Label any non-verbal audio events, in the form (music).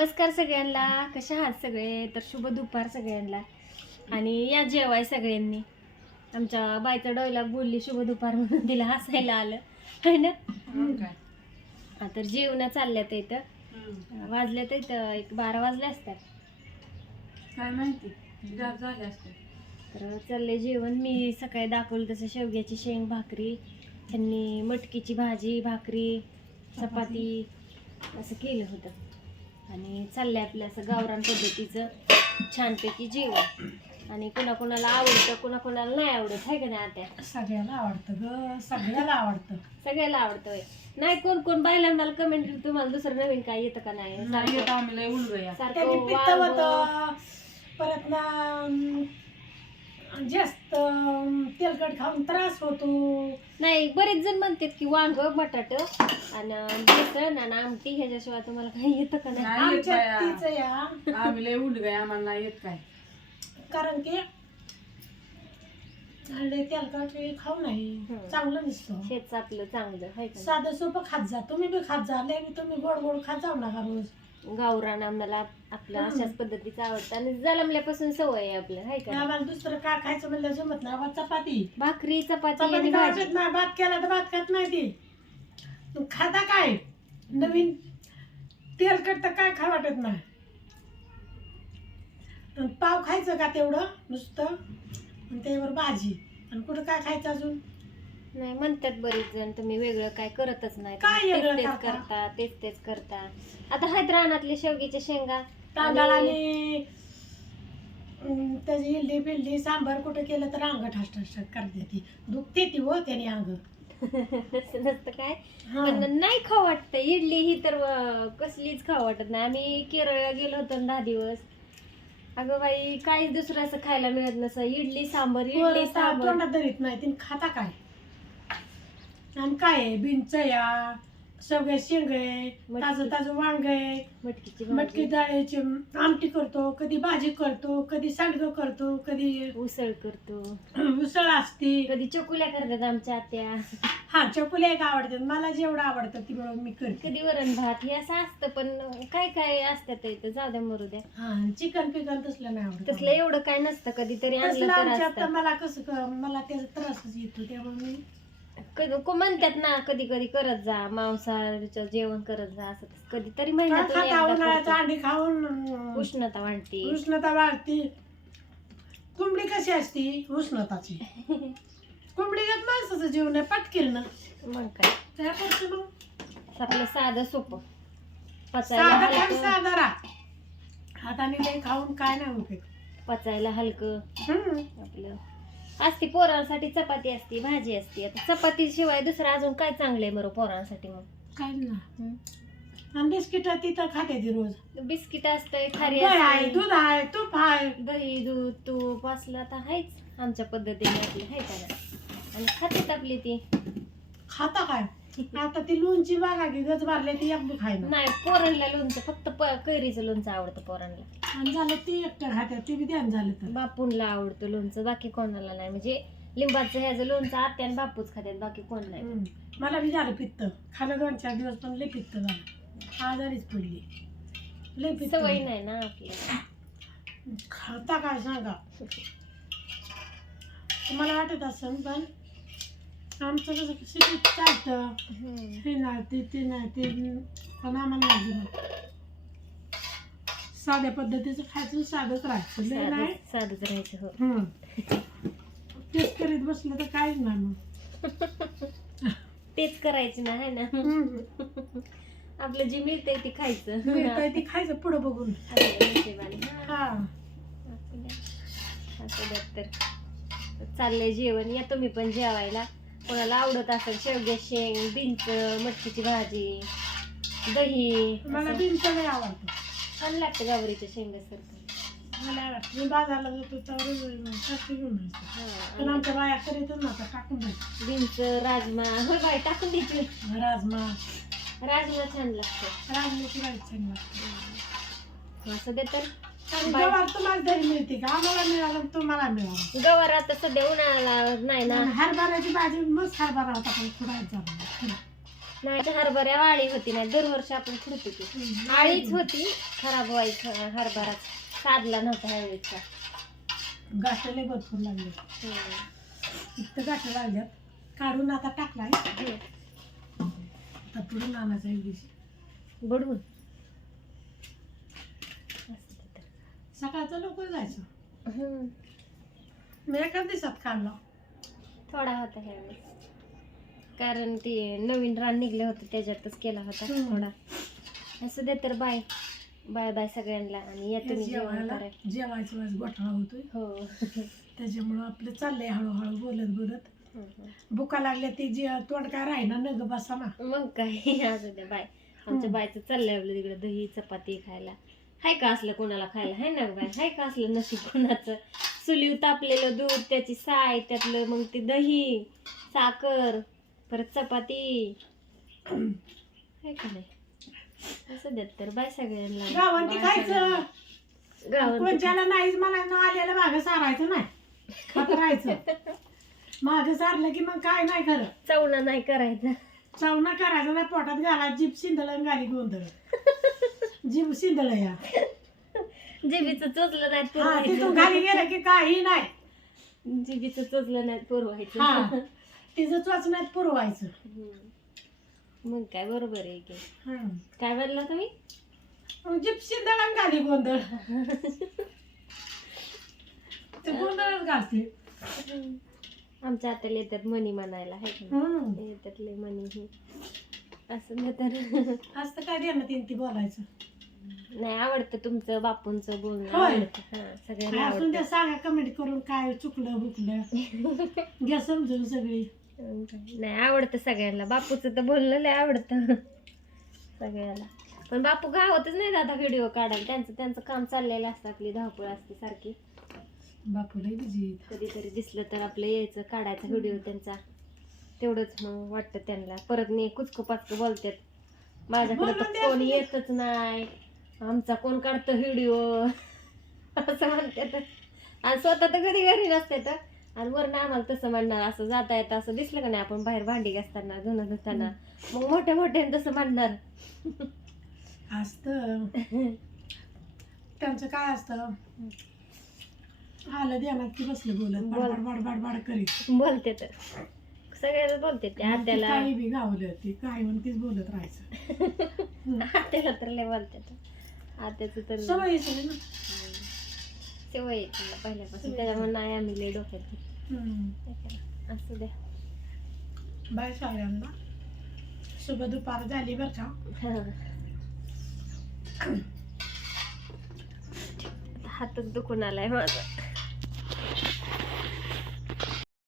नमस्कार सगळ्यांना. कशा आहात सगळे? तर शुभ दुपार सगळ्यांना. आणि या जेवाय सगळ्यांनी. आमच्या बायचा डोयला बोलली शुभ दुपार म्हणून तिला हसायला आलं. है ना? हा, तर जेवणा चालल्यात इथं. वाजल्यात इथं एक बारा वाजले असतात. काय माहिती? झाले तर चाललंय जेवण. मी सकाळी दाखवलं तसं शेवग्याची शेंग भाकरी त्यांनी मटकीची भाजी भाकरी चपाती. असं केलं होतं. आणि चाललंय आपलं असं गावरान पद्धतीचं छानपैकी जेवण. आणि कुणाकुणाला आवडतं कुणाकुणाला नाही आवडत आहे का नाही आता सगळ्याला आवडतं ग सगळ्याला आवडतं. सगळ्याला आवडतं होय. नाही कोण कोण बायला मला कमेंट तुम्हाला दुसरं नवीन काय येतं का नाही? सारखं आम्ही लय उलगया सारखं वांगं, परत ना अं, जास्त तेलकट खाऊन त्रास होतो. नाही बरेच जण म्हणतात की वांग बटाट आणि बेसन आणि आमटी ह्याच्याशिवाय तुम्हाला काही येतं का नाही? येत आमच्या बाया. तिचं या आम्ही लय उलगया आम्हाला नाही येत काय. कारण की लय तेलकट खाऊ नाही. चांगलं नसतं हेच आपलं चांगलं आहे का साधं सोपं खात जा. तुम्ही बी खात जा लय बी तुम्ही गोड गोड खात जाऊ नका रोज? गावरान आम्हाला आपलं. अशाच पद्धतीचं आवडतं. आणि जलमल्यापासून सवय आहे आपलं हाय का? आम्हाला दुसरं काय खायचं म्हणलं जमत नाही. आवा चपाती. भाकरी चपाती चपाती आणि काय भाजी. वाटत नाही. भात केला तर भात खात नाही ती. मग खाता काय? नवीन तेलकट तर काय खा वाटत नाही. आणि पाव खायचं का तेवढं? नुसतं. आणि त्यावर भाजी. आणि कुठं काय खायचं अजून? नाही म्हणतात बरेच जण तुम्ही वेगळं काय करतच नाही. काय तुम्ही वेगळं तेच तेच करता? करता तेच तेच करता. आता आहेत रानातले शेवगीच्या शेंगा. तांदळाने आणि- अं, त्याची इडली बिल्ली सांबार कुठं केलं तर अंग ठास ठास करते ती. दुखते ती हो त्याने अंग. (laughs) नसतं काय? हा. पण नाही खाऊ वाटतं. इडली ही तर अं, कसलीच खाऊ वाटत नाही. आम्ही केरळला गेलो होतो ना दहा दिवस. अगं बाई काहीच दुसरं असं खायला मिळत नसं. इडली सांबर इडली सांबर. तोंडात धरीत नाही. तिने खाता काय? आणि काय आहे? बिनच या सगळे शेंग आहे मटकी. ताजं ताजं वांग आहे. मटकीची मटकी भाजी डाळीची आमटी करतो कधी भाजी करतो कधी सांडगं करतो कधी उसळ करतो. उसळ असते. कधी चकुल्या करतात आमच्या आत्या. हा चकुल्या एक आवडतात. मला जेवढं आवडतं ती बरोबर मी करते. कधी वरण भात हे असं असतं पण काय काय असतात इथं जाऊ द्या मरू द्या. हा चिकन पिकन तसलं नाही आवडत तसलं एवढं काय नसतं कधीतरी आणलं तसलं तर आमच्या आता असतं. मला कसं क- मला त्याचा त्रासच येतो त्यामुळे मी कधी को- म्हणतात ना कधी कधी करत जा मांसाहारचं जेवण करत जा असं कधीतरी काय महिन्यातून खाता एकदा उन्हाळ्याचं करतो. अंडी खाऊन अं, उष्णता वाढते. उष्णता वाढते. कोंबडी कशी असती? उष्णताची. कोंबडी घेत माणसाचं जीवन आहे पटकेल ना. मग काय? त्यापेक्षा मग. आपलं साधं सोपं. पचायला साधा काय हलकं साधा राहा. हाताने लई खाऊन काय नाही उपयोग पचायला हलकं. हम्म. आपलं असते पोरांसाठी चपाती असते भाजी असते. आता चपाती शिवाय दुसरं अजून काय चांगलं आहे बरं पोरांसाठी मग? काय ना. आणि बिस्किट तिथं खाते ती रोज. बिस्किट असतंय खारी दही आहे असते दूध आहे तूप आहे. दही दूध तूप असलं आता आहेच आमच्या पद्धतीने आपली आहे का नाही? आणि खातेत आपली ती? खाता काय? आता ती लोणची बागा की गज मारले ती एक बी खाय ना. नाही पोरांना लोणचं फक्त प कैरीचं लोणचं आवडतं पोरांना. आणि झालं ती एकटं खात्या ती बी ध्यान झालं तर. बापूंला आवडतं लोणचं बाकी कोणाला नाही. म्हणजे लिंबाचं ह्याचं लोणचं आत्या आणि बापूच खात्यात बाकी कोण नाही. हम्म. मला बी झालं पित्त. खालं दोन चार दिवस पण लय पित्त झालं. आजारीच पडली. लय पित्त सवय झालं. नाही ना आपल्याला खाता काय सांगा? तुम्हाला वाटत असेल पण आमचं कसं सिटीत चालतं. हम्म. हे नाही ते ते नाही ते पण आम्हाला नाही जमत. साध्या पद्धतीचं खायचं साधंच राहायचं लय नाही साधं- साधंच राहायचं हो. तेच करीत बसलं तर काहीच नाही मग तेच करायचं ना है ना. आपलं जे मिळतंय ते खायचं मिळतंय ते खायचं पुढं बघून आपल्या. हा. हा असू द्या. असू द्या तर चाललंय जेवण या तुम्ही पण जेवायला कोणाला आवडत असेल शेवग्या शेंग बिंच मटकीची भाजी दही मला असं. बिनचं नाही आवडतं छान लागतं गावरीच्या शेंगासारखं मला मी बाजारला जातो सारखं घेऊन पण हा आमच्या बाया करीतच नव्हता टाकून द्यायचं बिंच राजमा. हो बाय टाकून द्यायची राजमा. राजमा छान लागतो. राजमाची बाई छान लागते. असं दे तर आणि बाय. गवार तुम्हाला तरी मिळते का? आम्हाला मिळालं आणि तुम्हाला मिळालं. गवार आता सध्या उन्हाळा नाही ना. आणि हरभऱ्याची भाजी मस्त हरभरा होता पण खुडायचा नाही हरभऱ्या वाळी होती ना दरवर्षी आपण खुडतो की आळीच होती खराब व्हायचं हरभरा साधला नव्हता ह्यावेळेचा गाठले भरपूर लागले. इतकं गाठं लागल्यात. काढून आता टाकलाय हम्म. आता पुढून आणायचा एक दिवशी. बडवून. सकाळचं लवकर जायचं. मी एका दिवसात काढला. थोडा होता ह्यावेळेस. कारण ते नवीन रान निघले होते त्याच्यातच केला होता. थोडा. असं दे तर बाय. बाय बाय सगळ्यांना आणि या तुम्ही जेवण जेवायला करा जेवायच्या वेळेस गोठाळा होतोय. हो. (laughs) त्याच्यामुळं आपलं चाललंय हळूहळू बोलत बोलत. भुका लागल्या ती जे तोंड काय राहिना न ग बसा ना. मग काय? (laughs) असं द्या बाय. आमच्या. बायचं चाललंय आपलं तिकडे दही चपाती खायला. हाय का असलं कोणाला खायला? हाय ना बाय. हाय का असलं नशीब कोणाचं? चुलीव तापलेलं दूध त्याची साय त्यातलं मग ते दही साखर. परत चपाती. हाय का नाही असं देत तर बाय सगळ्यांना. गावंती खायचं. गावात कोणच्याला नाहीच म्हणायचं आलेलं मागं सारायचं नाही. खात राहायचं. मागं सारलं की मग काय नाही खरं. चवणा नाही करायचा. चावणं करायचं नाही पोटात घाला जीप शिंदळ आणि गाली गोंधळ. जीभ शिंदळ या. जिबीचं चोचलं नाही हा तिथून पुरवायचं. खाली गेलं की काही नाही. जिबीचं चोचलं नाही पुरवायचं. हा. तिचं चोचण्यात पुरवायचं. मग काय बरोबर आहे की. हं. काय म्हणला तुम्ही? मग जीप शिंदळ आणि गाली गोंधळ. ते गोंधळच घालते. आमच्या आत्याला येतात मनी म्हणायला आहे का हं. येतात लय मनी हे असं नाही तर. असतं काय देणं तीन ती बोलायचं. नाही आवडतं तुमचं बापूंचं बोलणं होय. आवडतं. हा सगळ्यांना असून त्या आवडतं सांगा कमेंट करून काय चुकलं हुकलं. घ्या समजून सगळी. नाही आवडतं सगळ्यांना. बापूचं तर बोलणं लय आवडतं. सगळ्याला. पण बापू गावातच नाही दादा व्हिडिओ काढायला. त्यांचं त्यांचं काम चाललेलं असतं आपली धावपळ असते सारखी. बापूला बिझी कधीतरी दिसलं तर आपलं यायचं काढायचा व्हिडिओ त्यांचा. तेवढंच मग वाटतं त्यांना. परत नाही कुचकं पाचकं बोलतात माझ्याकडे तर कोण. येतच नाही. आमचा कोण काढतं व्हिडिओ असं म्हणतात आणि स्वतः तर कधी घरी नसते तर आणि वरनं आम्हाला तसं म्हणणार असं जाता येतं असं दिसलं का नाही आपण बाहेर भांडी घासताना धुणं धुताना? मग मोठ्या मोठ्याने तसं म्हणणार. असत त्यांचं काय असतं? आलं ध्यानात की बसलं बोलत बोल. बाड बाड करीत. बोलते तर. सगळ्याच बोलते ते मग ती आत्याला. काही बी गावलं ती काय म्हणून तीच बोलत राहायचं. (laughs) आत्याला तर लय बोलतात आत्याचं तर सवय आहे ना. सवय आहे तिला पहिल्यापासून त्याच्यामुळे नाही आम्ही लय डोक्यात. असू द्या. बाय सगळ्यांना शुभ दुपार झाली बरं का? (laughs) हातच दुखून आलाय माझा.